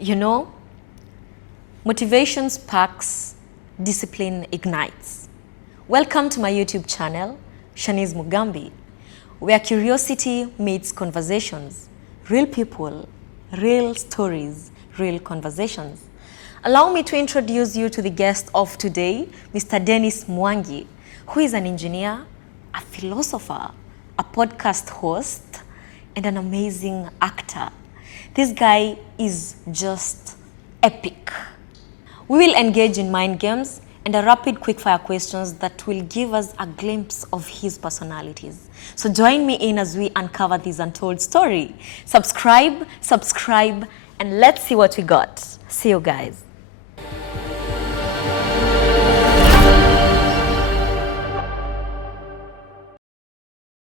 You know, motivation sparks, discipline ignites. Welcome to my YouTube channel, Shanice Mugambi, where curiosity meets conversations, real people, real stories, real conversations. Allow me to introduce you to the guest of today, Mr. Dennis Mwangi, who is an engineer, a philosopher, a podcast host, and an amazing actor. This guy is just epic. We will engage in mind games and a rapid quickfire questions that will give us a glimpse of his personalities. So join me in as we uncover this untold story. Subscribe, and let's see what we got. See you guys.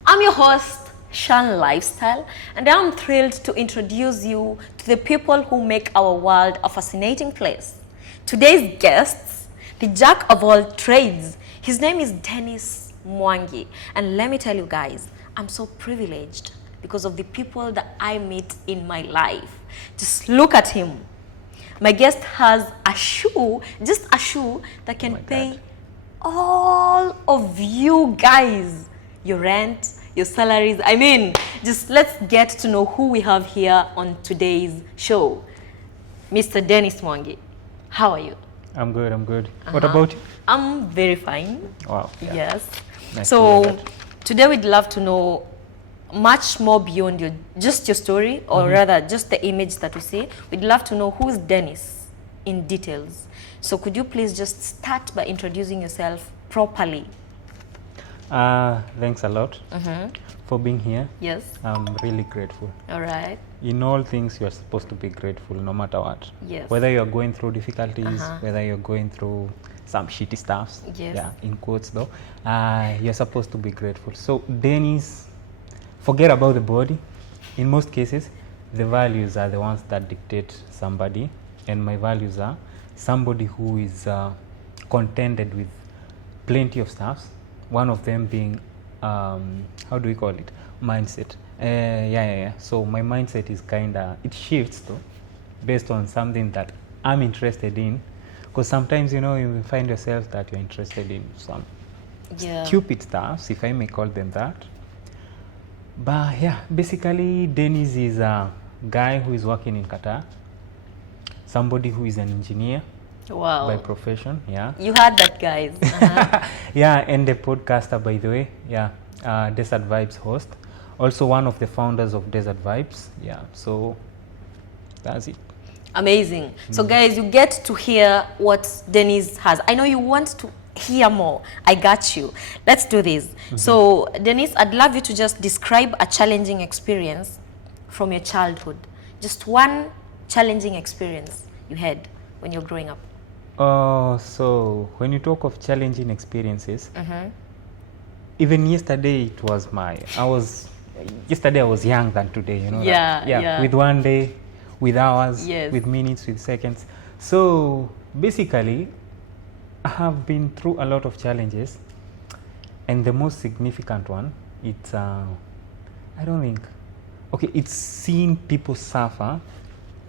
I'm your host, Shan Lifestyle, and I'm thrilled to introduce you to the people who make our world a fascinating place. Today's guests, the jack of all trades, his name is Dennis Mwangi. And let me tell you guys, I'm so privileged because of the people that I meet in my life. Just look at him. My guest has a shoe, just a shoe that can pay all of you guys your rent, your salaries. I mean, just let's get to know who we have here on today's show. Mr. Dennis Mwangi, how are you? I'm good. What about you? I'm very fine. Wow. Yeah. Yes. Nice So today we'd love to know much more beyond your story, or rather just the image that we see. We'd love to know who's Dennis in details. So could you please just start by introducing yourself properly? Thanks a lot for being here. Yes. I'm really grateful. All right. In all things, you're supposed to be grateful no matter what. Yes. Whether you're going through difficulties, whether you're going through some shitty stuffs, Yes. yeah, in quotes though, you're supposed to be grateful. So Dennis, forget about the body. In most cases, the values are the ones that dictate somebody, and my values are somebody who is contented with plenty of stuffs. One of them being, how do we call it? Mindset. So my mindset is it shifts though, based on something that I'm interested in. Because sometimes, you will find yourself that you're interested in some stupid stuff, if I may call them that. But yeah, basically Dennis is a guy who is working in Qatar. Somebody who is an engineer. Wow. By profession, yeah. You heard that, guys. Yeah, and the podcaster, by the way, yeah, Desert Vibes host. Also one of the founders of Desert Vibes, yeah. So that's it. Amazing. So guys, you get to hear what Dennis has. I know you want to hear more. I got you. Let's do this. So Dennis, I'd love you to just describe a challenging experience from your childhood. Just one challenging experience you had when you're growing up. So when you talk of challenging experiences, even yesterday I was young than today, Yeah. With one day, with hours, Yes. with minutes, with seconds. So basically, I have been through a lot of challenges, and the most significant one, it's it's seeing people suffer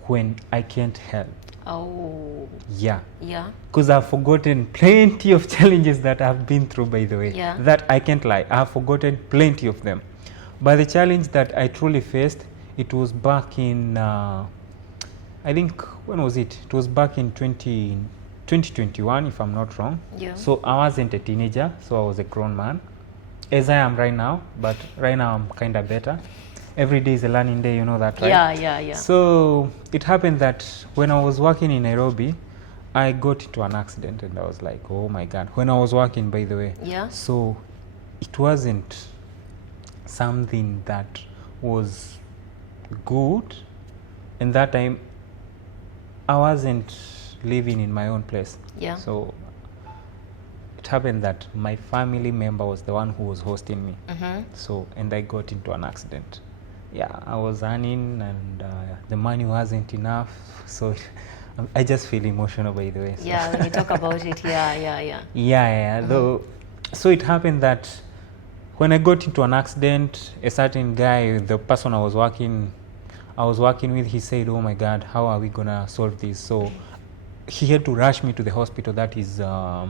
when I can't help. Oh. Yeah. Yeah. Because I've forgotten plenty of challenges that I've been through, by the way. Yeah. That I can't lie. I've forgotten plenty of them. But the challenge that I truly faced, it was back in, I think, when was it? It was back in 2021, if I'm not wrong. Yeah. So I wasn't a teenager, so I was a grown man, as I am right now. But right now I'm kind of better. Every day is a learning day, you know that, right? Yeah. So it happened that when I was working in Nairobi, I got into an accident, and I was like, oh my God. When I was working, by the way. Yeah. So it wasn't something that was good. And that time, I wasn't living in my own place. Yeah. So it happened that my family member was the one who was hosting me. So, and I got into an accident. Yeah, I was earning, and the money wasn't enough. So I just feel emotional, by the way. So. Yeah, when you talk about it, yeah. Though, so it happened that when I got into an accident, a certain guy, the person I was working I was working with, he said, oh my God, how are we gonna solve this? So he had to rush me to the hospital. That is how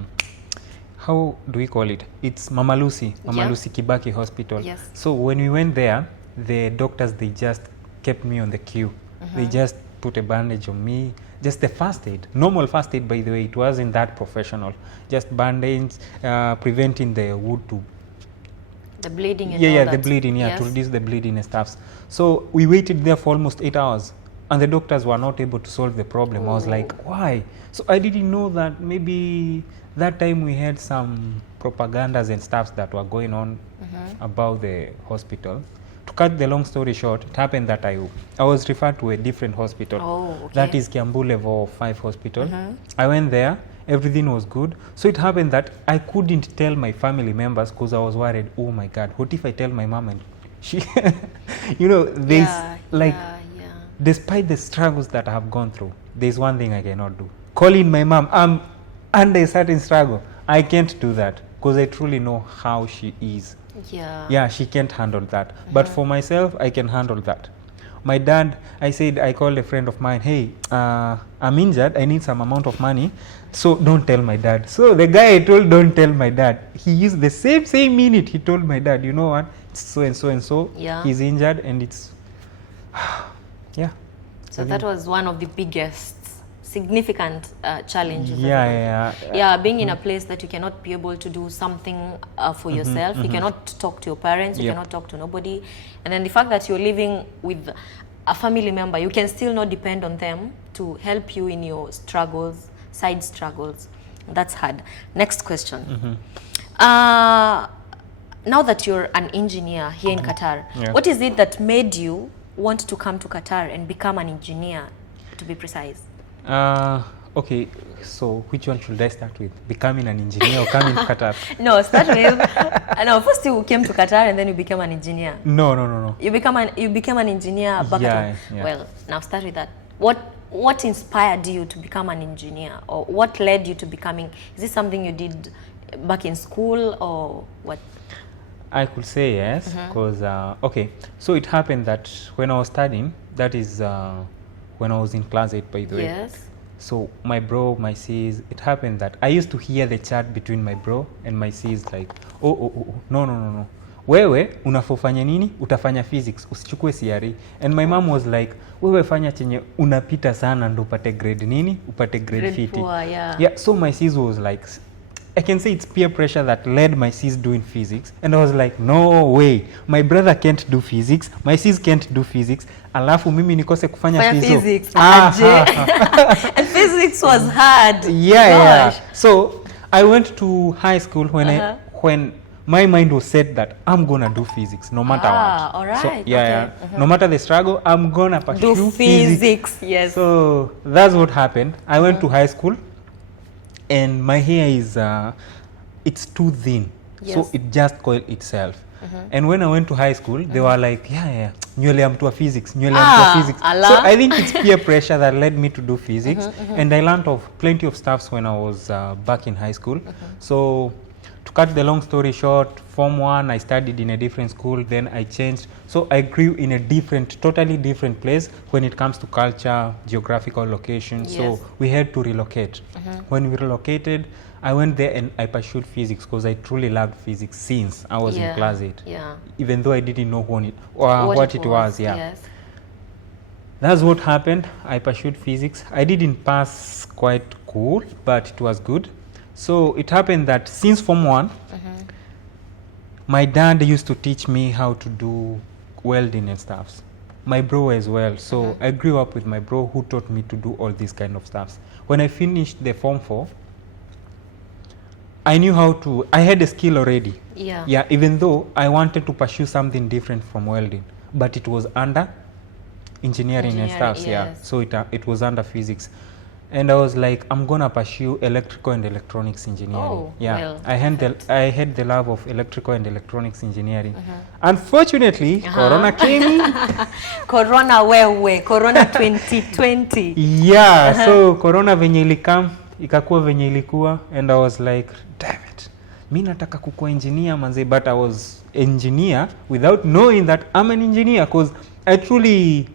do we call it? It's Mama Lucy Kibaki Hospital. Yes. So when we went there, the doctors, they just kept me on the queue. They just put a bandage on me, just the first aid, normal first aid, by the way. It wasn't that professional, just bandage, preventing the wound to the bleeding and all that. The bleeding, yes. to reduce the bleeding and stuff. So we waited there for almost 8 hours, and the doctors were not able to solve the problem. I was like, why? So I didn't know that maybe that time we had some propagandas and stuff that were going on about the hospital. To cut the long story short, it happened that I was referred to a different hospital. That is Kiambu Level 5 Hospital. I went there. Everything was good. So it happened that I couldn't tell my family members because I was worried, oh my God, what if I tell my mom and she, you know, there's despite the struggles that I have gone through, there's one thing I cannot do. Calling my mom, I'm under a certain struggle. I can't do that because I truly know how she is. Yeah, she can't handle that. But for myself, I can handle that. My dad, I called a friend of mine, hey, I'm injured, I need some amount of money, so don't tell my dad. So the guy I told, don't tell my dad, he used the same minute he told my dad, you know what, it's so and so and so, he's injured, and it's, So that was one of the biggest, significant challenges. Being in a place that you cannot be able to do something for yourself, you cannot talk to your parents, you cannot talk to nobody, and then the fact that you're living with a family member, you can still not depend on them to help you in your struggles, side struggles. That's hard. Next question. Now that you're an engineer here in Qatar, what is it that made you want to come to Qatar and become an engineer, to be precise? Okay, so which one should I start with? Becoming an engineer or coming to Qatar? No, start with. No, first you came to Qatar and then you became an engineer. No. You became an engineer back at home. Well, now start with that. What inspired you to become an engineer, or what led you to becoming? Is this something you did back in school, or what? I could say yes, because okay. So it happened that when I was studying, that is when I was in class 8, by the way. Yes. So my bro, my sis, it happened that I used to hear the chat between my bro and my sis like, no. Wewe unafanya nini? Utafanya physics, usichukue CRE. And my mom was like, wewe fanya chenye unapita sana ndo upate grade nini? Upate grade 50. Yeah, so my sis was like, I can say it's peer pressure that led my sis doing physics. And I was like, no way. My brother can't do physics. My sis can't do physics. Alafu mimi nikose kufanya physics. And physics was hard. Yeah. So I went to high school when my mind was set that I'm gonna do physics no matter what. All right. So, no matter the struggle, I'm gonna pursue physics. Yes. So that's what happened. I went to high school. And my hair is, it's too thin, so it just coiled itself. And when I went to high school, they were like, nywele ya mtu wa physics, nywele ya mtu wa physics. So I think it's peer pressure that led me to do physics. And I learned of plenty of stuffs when I was back in high school. So to cut the long story short, Form 1, I studied in a different school, then I changed. So I grew in a totally different place when it comes to culture, geographical location. Yes. So we had to relocate. When we relocated, I went there and I pursued physics because I truly loved physics since I was in class 8. Even though I didn't know what it was. Yes. That's what happened. I pursued physics. I didn't pass quite cool, but it was good. So it happened that since Form 1, my dad used to teach me how to do welding and stuffs. My bro as well. So I grew up with my bro who taught me to do all these kind of stuffs. When I finished the Form 4, I knew I had a skill already. Yeah, even though I wanted to pursue something different from welding, but it was under engineering and stuff. So it was under physics. And I was like, I'm gonna pursue electrical and electronics engineering. I had the love of electrical and electronics engineering. Unfortunately, Corona came in. Corona 2020. So Corona venye ilikam, ikakuwa venye ilikuwa, and I was like, damn it, mi nataka kukuwa engineer manze, but I was engineer without knowing that I'm an engineer, because I truly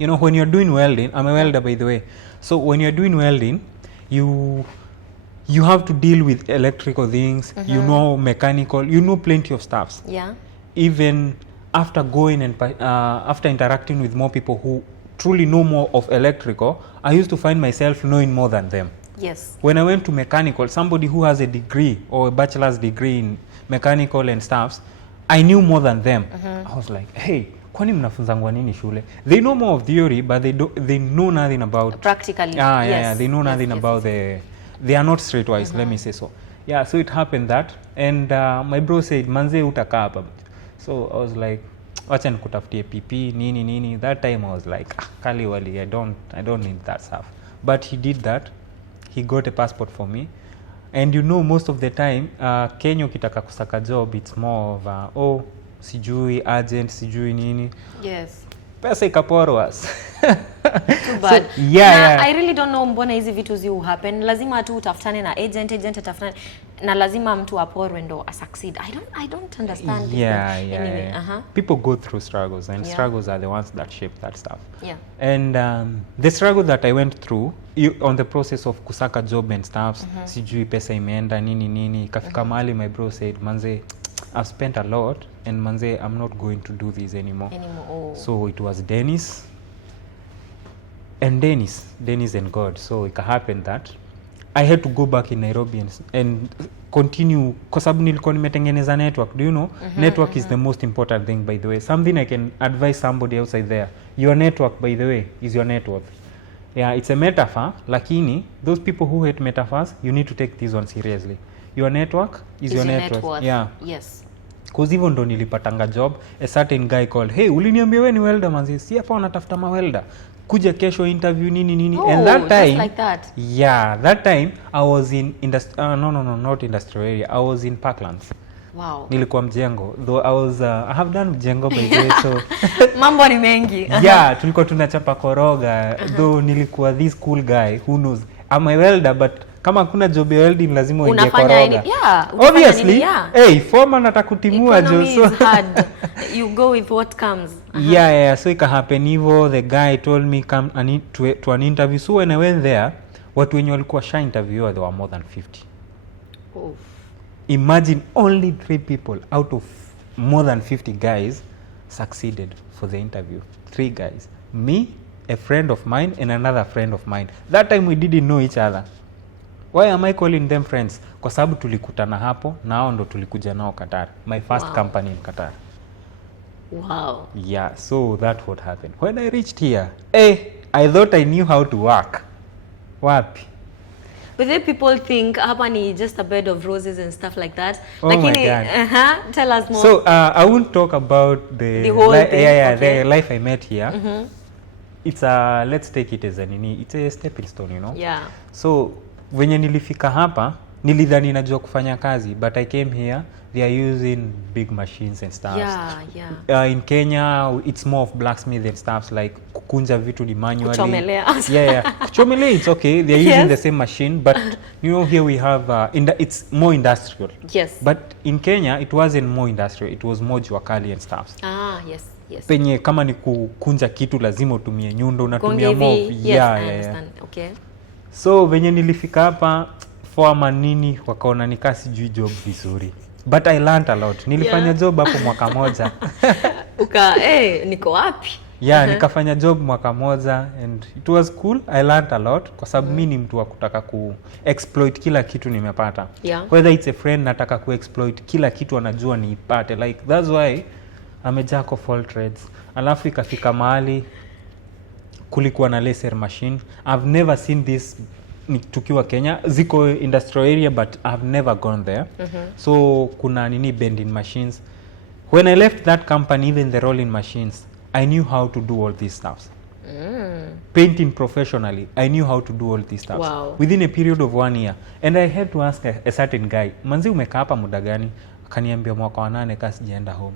You know, when you're doing welding, I'm a welder by the way. So when you're doing welding, you have to deal with electrical things, you know, mechanical, you know, plenty of stuffs. Yeah. Even after going and after interacting with more people who truly know more of electrical, I used to find myself knowing more than them. Yes. When I went to mechanical, somebody who has a degree or a bachelor's degree in mechanical and stuffs, I knew more than them. I was like, hey, kwani mnafunzangwa nini shule? They know more of theory, but they know nothing about practically. Yeah, they know nothing about they are not streetwise, let me say so. Yeah, so it happened that, and my bro said, manze utakaa hapa. So I was like, wacha nikutafutie PP nini. That time I was like, kali wali, I don't need that stuff. But he did that. He got a passport for me. And you know, most of the time Kenya ukitaka kusaka job, it's more of sijui agent, sijui nini. Yes. Pesa ikaporwa. Too bad. So, yeah. I really don't know mbona hizi vitu zi happen. Lazima tu utafutane na agent atafutane na lazima mtu aporwe ndo succeed. I don't understand. Yeah. People go through struggles, and struggles are the ones that shape that stuff. Yeah. And the struggle that I went through on the process of kusaka job and stuff, sijui pesa imeenda nini kafika mahali my bro said, manze, I've spent a lot, and manze, I'm not going to do this anymore. Oh. So it was Dennis and God. So it happened that I had to go back in Nairobi and continue, kwa sababu nilikuwa nimetengeneza network. Do you know? Network is the most important thing, by the way. Something I can advise somebody outside there. Your network, by the way, is your net worth. Yeah, it's a metaphor, lakini those people who hate metaphors, you need to take this one seriously. Your network is your net worth. Yeah. Yes. Cause even ndo nilipatanga job, a certain guy called, hey, uliniambia wewe ni welder manzi, si hapa wanatafuta ma welder, kuja kesho interview nini. And that time, just like that. Yeah, that time I was in not industrial area, I was in Parklands. Wow. Nilikuwa mjengo, though I have done mjengo by the way, so mambo ni mengi. Yeah, tulikuwa tunachapa koroga, though nilikuwa this cool guy who knows I'm a welder, but kama kuna job ya welding lazima uingie koroga. Obviously, hey, foreman atakutimua jo, so hard. You go with what comes. Yeah, so it happened hivyo. The guy told me come to an interview. So when I went there, watu wenye walikuwa shy interview, there were more than 50. Oh. Imagine only 3 people out of more than 50 guys succeeded for the interview. 3 guys. Me, a friend of mine, and another friend of mine. That time we didn't know each other. Why am I calling them friends? Kwa sababu tulikutana hapo na hao ndo tulikuja nao Qatar. My first company in Qatar. Wow. Yeah, so that's what happened. When I reached here, I thought I knew how to work. Wapi? But then people think hapa ni just a bed of roses and stuff like that. Oh my God. Tell us more. So I won't talk about the whole thing. The life I met here. It's let's take it as it's a stepping stone, you know. Yeah. So venye nilifika hapa, nilidhani najua kufanya kazi, but I came here, they are using big machines and stuff. Yeah. In Kenya, it's more of blacksmith and stuff, like kukunja vitu ni manually. Kuchomelea. Kuchomelea, it's okay. They're using the same machine, but you know, here we have, it's more industrial. Yes. But in Kenya, it wasn't more industrial. It was more jua kali and stuff. Yes. Penye kama ni kukunja kitu lazima utumie nyundo, unatumia more. Yeah. Okay. So venye nilifika hapa, foreman nini wakaona nikaa sijui job vizuri. But I learned a lot. Nilifanya job hapo mwaka moja. Niko wapi? Yeah, nikafanya job mwaka moja and it was cool. I learned a lot kwa sababu mimi ni mtu wa kutaka exploit kila kitu nimepata. Whether it's a friend, nataka exploit kila kitu anajua niipate. Like that's why I'm a jack of all trades. Alafu ikafika mahali kulikuwa na laser machine. I've never seen this tukiwa Kenya. Ziko industrial area, but I've never gone there. So kuna bending machines. When I left that company, even the rolling machines, I knew how to do all these stuff. Painting professionally, I knew how to do all these stuff. Wow. Within a period of 1 year. And I had to ask a certain guy, manzi umekaa hapa muda gani? Akaniambia mwaka wa 8 kasi sijaenda home.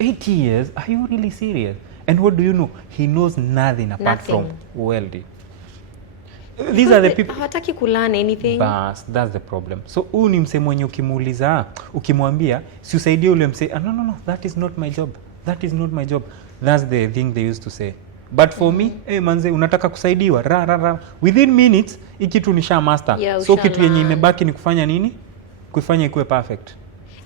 8 years? Are you really serious? And what do you know? He knows nothing apart from welding. These are the people. Hataki kulearn anything. Bas, that's the problem. So huyu ni mse mwenye ukimuuliza, ukimwambia, si usaidie ule mse, no, that is not my job. That is not my job. That's the thing they used to say. but for me manze unataka kusaidiwa ra within minutes ikitu nisha master. Yeah, so kitu yenye imebaki ni kufanya nini, kuifanya ikuwe perfect.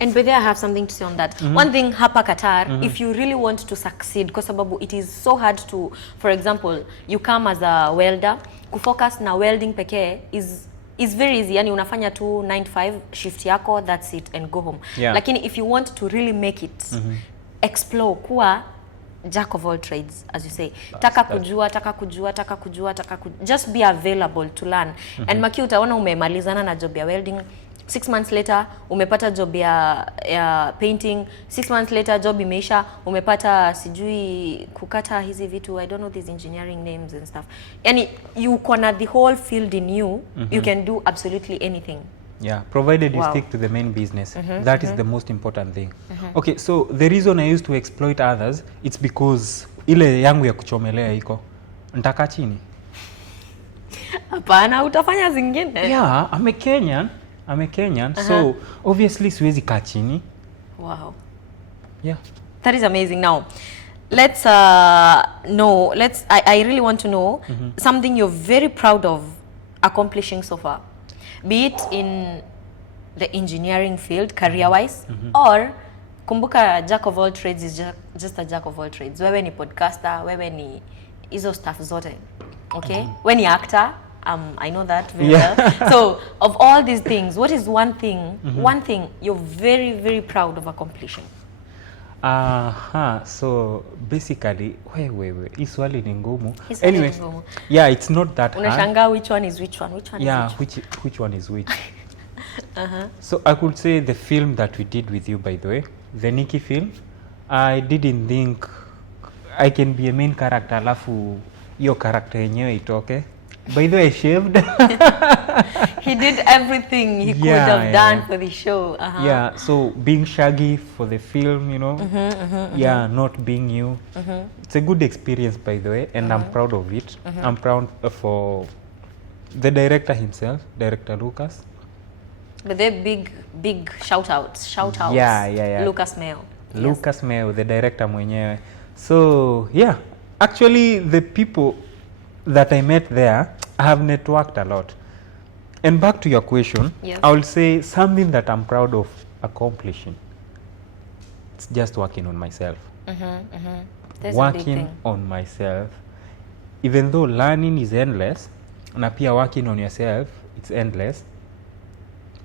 And by the way, I have something to say on that. One thing hapa Qatar, if you really want to succeed, kwa sababu it is so hard to, for example, you come as a welder, kufocus na welding pekee is very easy. Yani unafanya tu 9 to 5 shift yako, that's it, and go home. Yeah. Lakini if you want to really make it, explore, kuwa jack of all trades, as you say. Taka kujua, just be available to learn. And Maki, utaona umemalizana na job ya welding, 6 months later umepata job ya painting, 6 months later job imeisha, umepata sijui kukata hizi vitu, I don't know these engineering names and stuff. Yani you corner the whole field in you, you can do absolutely anything. Yeah, provided you stick to the main business. That is the most important thing. Okay, so the reason I used to exploit others, it's because ile yangu ya kuchomelea iko ntaka chini. Hapana, utafanya zingine. Yeah, I'm a Kenyan, so obviously siwezi kaa chini. Wow. Yeah. That is amazing. Now, let's know, I really want to know something you're very proud of accomplishing so far. Be it in the engineering field, career-wise, or kumbuka jack of all trades is just a jack of all trades. Wewe ni podcaster, wewe ni hizo stuff zote. Okay? Wewe ni actor, I know that very well. So, of all these things, what is one thing you're very, very proud of accomplishing? So basically, wait. Hii swali ni ngumu. Anyway, yeah, it's not that hard. Unashanga which one is which one? Yeah, which one is which? So I could say the film that we did with you, by the way, the Nikki film. I didn't think I can be a main character, alafu hiyo character yenyewe itoke. By the way, I shaved. He did everything he could have done for the show. Yeah, so being shaggy for the film, you know, not being you. It's a good experience, by the way, and I'm proud of it. I'm proud for the director himself, Director Lucas. But they're big shout outs. Yeah. Lucas Mayo. Lucas Mayo, the director mwenyewe. So, yeah, actually the people that I met there, I have networked a lot. And back to your question, I will say something that I'm proud of accomplishing. It's just working on myself. Working on myself. Even though learning is endless, na pia working on yourself, it's endless.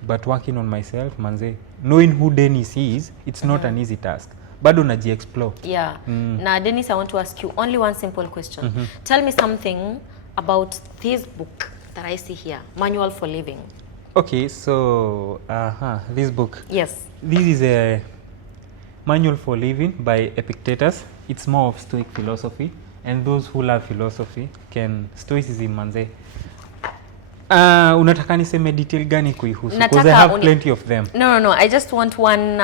But working on myself, manze, knowing who Dennis is, it's not an easy task. Bado naji-explore. Yeah. Now, Dennis, I want to ask you only one simple question. Tell me something about this book that I see here, Manual for Living. Okay, so, this book. Yes. This is a Manual for Living by Epictetus. It's more of Stoic philosophy. And those who love philosophy can, Stoicism manze. Unataka niseme detail gani kuihusu? Because I have plenty of them. No. I just want one,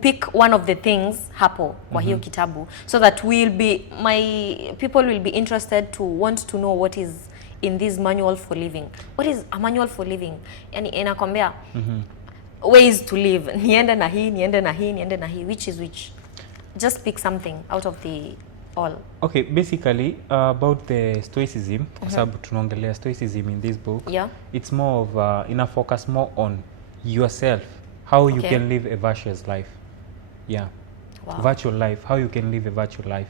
pick one of the things hapo kwa hiyo kitabu, so that my people will be interested to want to know what is in this manual for living. What is a manual for living? Yani inakwambia ways to live. Niende na hii, which is which? Just pick something out of the all. Okay, basically about the stoicism, kwa sababu tunaongelea stoicism in this book. Yeah. It's more of ina focus more on yourself, how you can live a virtuous life. Yeah. Wow. Virtual life, how you can live a virtual life.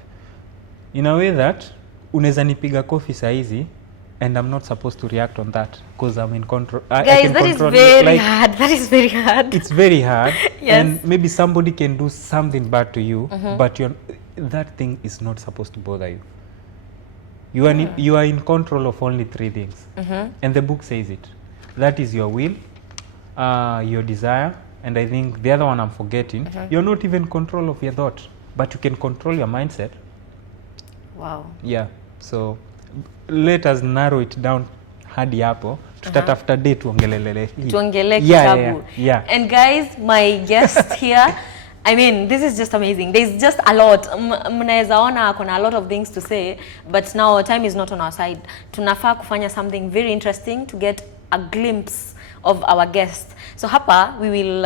In a way that unaweza nipiga kofi saizi and I'm not supposed to react on that because I'm in control. Guys, that is very hard. That is very hard. It's very hard. Yes. And maybe somebody can do something bad to you, but that thing is not supposed to bother you. You are in control of only 3 things. And the book says it. That is your will, your desire, and I think the other one I'm forgetting. You're not even in control of your thought, but you can control your mindset. Wow. Yeah. So let us narrow it down hadi hapo. Tutatafuta day tuongelelele kitabu. Yeah. And guys, my guest here, I mean, this is just amazing. There's just a lot. Mnaweza ona kuna a lot of things to say, but now time is not on our side. Tunafaa kufanya something very interesting to get a glimpse of our guest. So hapa, we will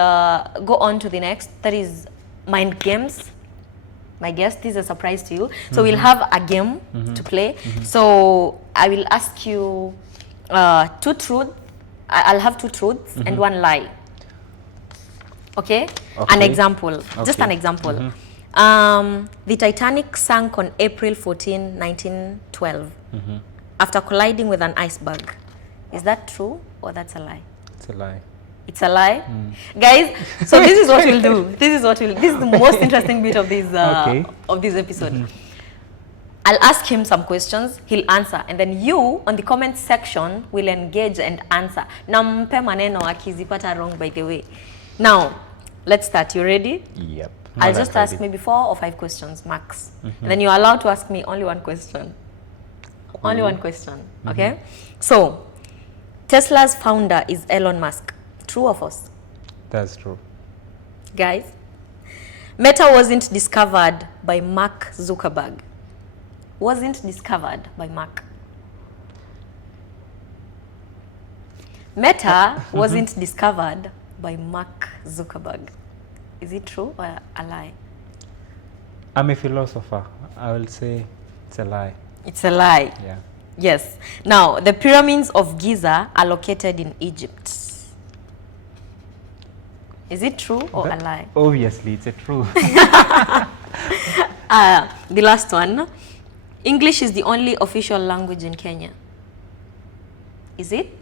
go on to the next. That is mind games. my guest. This is a surprise to you. So we'll have a game to play. So I will ask you two truths. I'll have two truths and one lie. Okay? An example. Just an example. The Titanic sank on April 14, 1912 after colliding with an iceberg. Is that true or that's a lie? It's a lie. It's a lie? Guys, so this is what we'll do. This is the most interesting bit of this of this episode. I'll ask him some questions, he'll answer, and then you on the comment section will engage and answer. Na mpe maneno akizipata wrong, by the way. Now, let's start. You ready? Yep. I'll just ask maybe 4 or 5 questions max. And then you're allowed to ask me only one question. Only one question, okay? So, Tesla's founder is Elon Musk. True or false? That's true. Guys, Meta wasn't discovered by Mark Zuckerberg. Wasn't discovered by Mark. Meta wasn't discovered by Mark Zuckerberg. Is it true or a lie? I'm a philosopher. I will say it's a lie. It's a lie. Yeah. Yes. Now, the pyramids of Giza are located in Egypt. Is it true or a lie? Obviously, it's a true. The last one. English is the only official language in Kenya. Is it?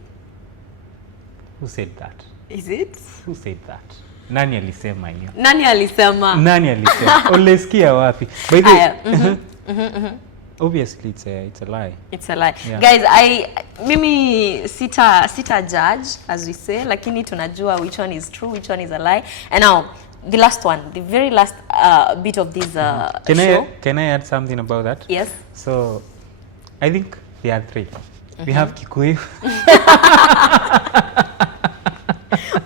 Who said that? Is it? Who said that? Nani alisema hiyo? Nani alisema? Nani alisema? Ulesikia wapi? By the way, obviously it's a lie. It's a lie. Yeah. Guys, mimi sita judge, as we say, lakini tunajua which one is true, which one is a lie. And now, the last one, the very last bit of this show. Can I add something about that? Yes. So, I think there are 3. We have Kikuyu.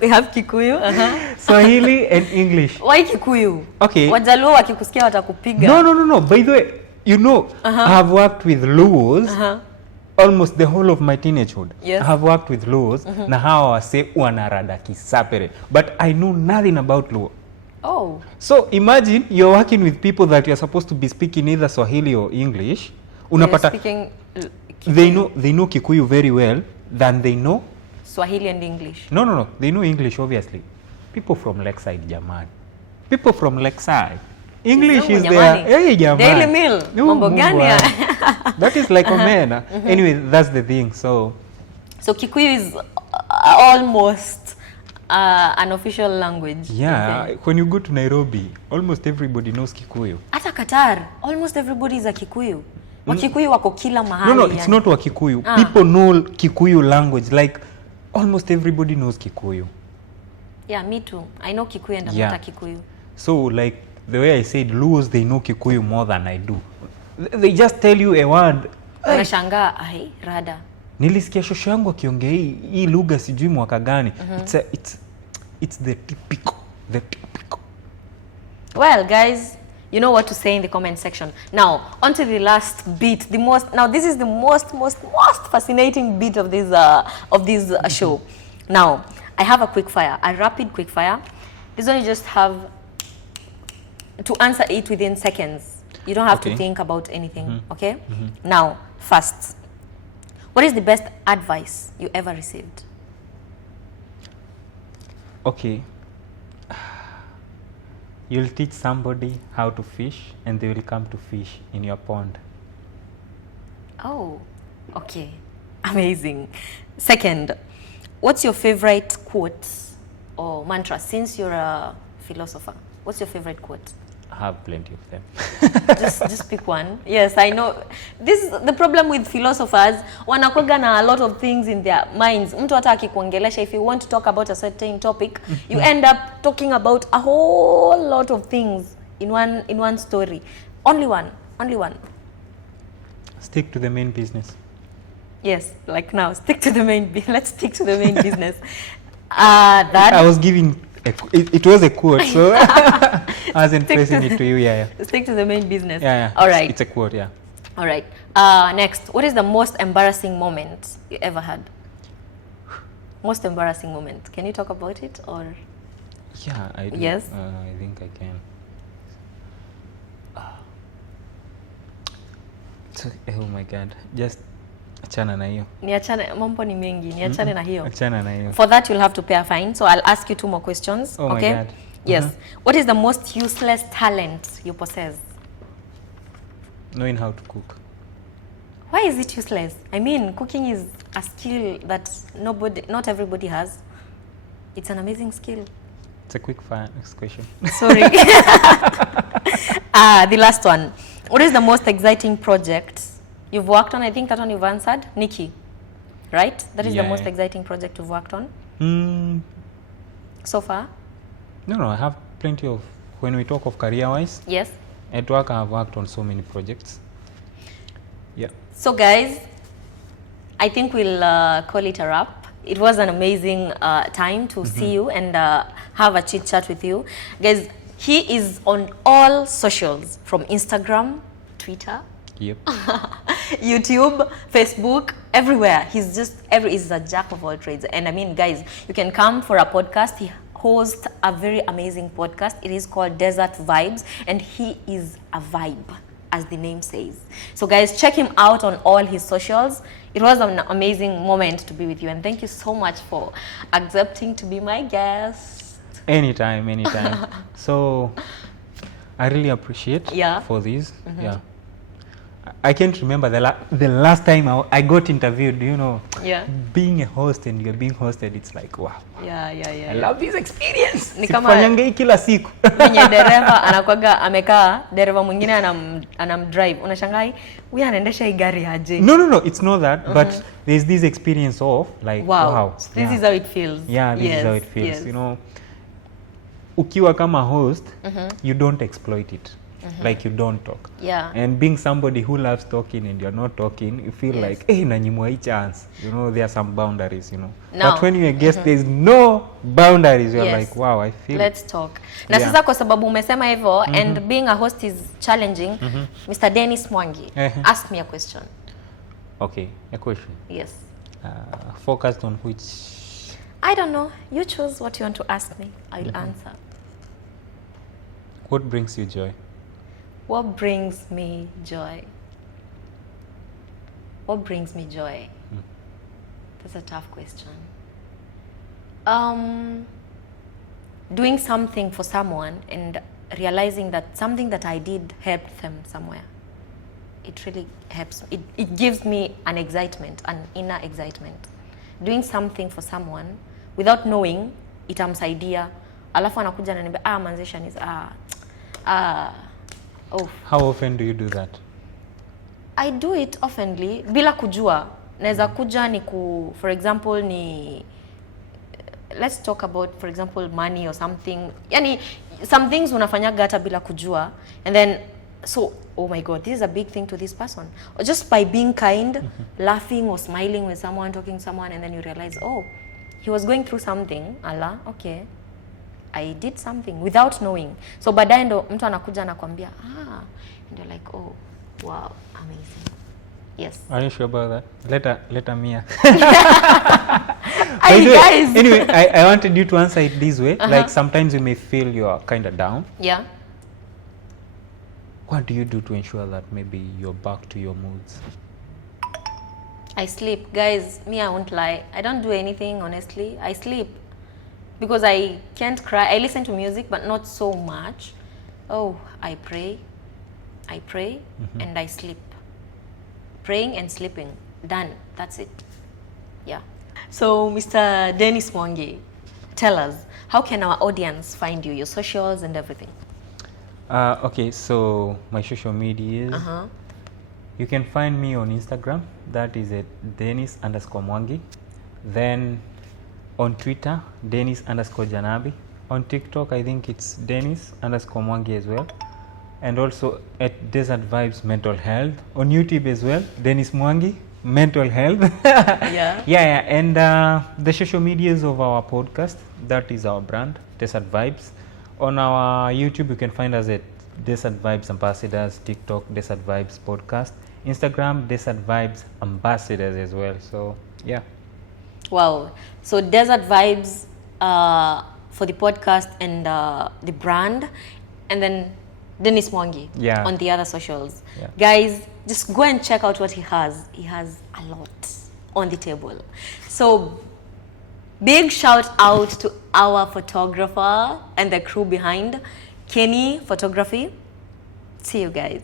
We have Kikuyu. Swahili and English. Why Kikuyu? Okay. Wajaluo wakikusikia watakupiga. No. By the way, you know, I have worked with Luos almost the whole of my teenagehood. Yes. I have worked with Luos. Na hawa wase wanarada kisapere. But I know nothing about Luo. Oh. So imagine you're working with people that you're supposed to be speaking either Swahili or English. Unapata Speaking they know Kikuyu very well than they know Swahili and English. No. They know English, obviously. People from Lakeside, jamani. People from Lakeside. English is there. Hey, jamani. Daily Meal. Mambo gani ya? That is like Omena. Anyway, that's the thing. So Kikuyu is almost an official language. Yeah. When you go to Nairobi, almost everybody knows Kikuyu. Hata Qatar, almost everybody is a Kikuyu. Wakikuyu wako kila mahali. No, it's not Wakikuyu. People know Kikuyu language. Like, almost everybody knows Kikuyu. Yeah, me too. I know Kikuyu and I'm not a Kikuyu. So, like, the way I said, Luos, they know Kikuyu more than I do. They just tell you a word. Unashangaa, rada. Nilisikia shosho yangu akiongea hii lugha sijui mwaka gani. It's the typical. Well, guys, you know what to say in the comment section. Now, on to the last bit. This is the most fascinating bit of this show. Now, I have a rapid quick fire. This one you just have to answer it within seconds. You don't have to think about anything, okay? Now, first, what is the best advice you ever received? Okay. You'll teach somebody how to fish and they will come to fish in your pond. Oh, okay. Amazing. Second, what's your favorite quote or mantra? Since you're a philosopher, what's your favorite quote? I have plenty of them. just pick one. Yes, I know. This is the problem with philosophers. Wanakuwaga na a lot of things in their minds. Mtu hata akikuongelesha, if you want to talk about a certain topic, you end up talking about a whole lot of things in one story. Only one. Stick to the main business. Yes, like now, stick to the main. Let's stick to the main business. That I was giving. It was a quote, so I wasn't pressing it to you. Yeah. Stick to the main business. Yeah. All right. It's a quote. Yeah. All right. Next, what is the most embarrassing moment you ever had? Most embarrassing moment. Can you talk about it or? Yeah, I do. Yes. I think I can. Oh my god, just achana na hiyo. Niachane, mambo ni mengi, niachane na hiyo. Achana na hiyo. For that you'll have to pay a fine, so I'll ask you 2 more questions. Oh okay? my god. Yes. What is the most useless talent you possess? Knowing how to cook. Why is it useless? I mean, cooking is a skill that not everybody has. It's an amazing skill. It's a quick fire next question. Sorry. The last one. What is the most exciting project you've worked on? I think that one you've answered. Nikki, right? That is the most exciting project you've worked on so far? No, I have plenty of, when we talk of career-wise, yes. At work I have worked on so many projects. Yeah. So guys, I think we'll call it a wrap. It was an amazing time to see you and have a chit chat with you. Guys, he is on all socials, from Instagram, Twitter, Yep. YouTube, Facebook, everywhere. He's a jack of all trades. And I mean, guys, you can come for a podcast. He hosts a very amazing podcast. It is called Desert Vibes, and he is a vibe, as the name says. So guys, check him out on all his socials. It was an amazing moment to be with you, and thank you so much for accepting to be my guest. Anytime. So I really appreciate for this. Yeah. I can't remember the last time I got interviewed, you know. Yeah. Being a host and you're being hosted, it's like, wow. Yeah. I love this experience. Ni kama Sifanyange kila siku. Mwenye dereva anakuwaga amekaa, dereva mwingine anamdrive. Unashangai, huyu anaendesha hii gari aje? No, it's not that, but there's this experience of like, wow. This is how it feels. Yeah, this is how it feels. Yes. You know, ukiwa kama host, you don't exploit it. Like you don't talk. Yeah. And being somebody who loves talking and you're not talking, you feel like, hey, nanyimwa hii chance. You know, there are some boundaries, you know. No. But when you're a guest, there's no boundaries. You're like, wow, I feel. Let's talk. Na sasa kwa sababu umesema hivyo, and being a host is challenging, Mr. Dennis Mwangi, ask me a question. Okay, a question. Yes. Focused on which? I don't know. You choose what you want to ask me. I'll answer. What brings you joy? What brings me joy? What brings me joy? That's a tough question. Doing something for someone and realizing that something that I did helped them somewhere. It really helps. It gives me an excitement, an inner excitement. Doing something for someone without knowing itamsaidia, alafu anakuja ananiambia manzesha is oh. How often do you do that? I do it oftenly bila kujua. Naweza kuja for example let's talk about, for example, money or something. Yani some things unafanyaga hata bila kujua, and then so, oh my god, this is a big thing to this person. Or just by being kind, laughing or smiling with someone, talking to someone, and then you realize, oh, he was going through something. Allah, okay, I did something without knowing. So baadaye ndo mtu anakuja anakuambia, and you're like, oh, wow, amazing. Yes. Are you sure about that? Later Mia. Guys. Anyway, I wanted you to answer it this way. Like sometimes you may feel you are kind of down. Yeah. What do you do to ensure that maybe you're back to your moods? I sleep. Guys, me, I won't lie. I don't do anything, honestly. I sleep. Because I can't cry. I listen to music, but not so much. Oh, I pray, and I sleep. Praying and sleeping. Done. That's it. Yeah. So, Mr. Dennis Mwangi, tell us, how can our audience find you, your socials and everything? Okay, so my social media is, you can find me on Instagram, that is at Dennis_Mwangi. Then on Twitter, Dennis_Janabi. On TikTok, I think it's Dennis_Mwangi as well. And also at Desert Vibes Mental Health. On YouTube as well, Dennis Mwangi, Mental Health. Yeah. And the social medias of our podcast, that is our brand, Desert Vibes. On our YouTube, you can find us at Desert Vibes Ambassadors, TikTok, Desert Vibes Podcast, Instagram, Desert Vibes Ambassadors as well. So, yeah. Wow. So, Desert Vibes for the podcast and the brand. And then Dennis Mwangi, Yeah. on the other socials. Yeah. Guys, just go and check out what he has. He has a lot on the table. So big shout out to our photographer and the crew behind Kenny Photography. See you guys.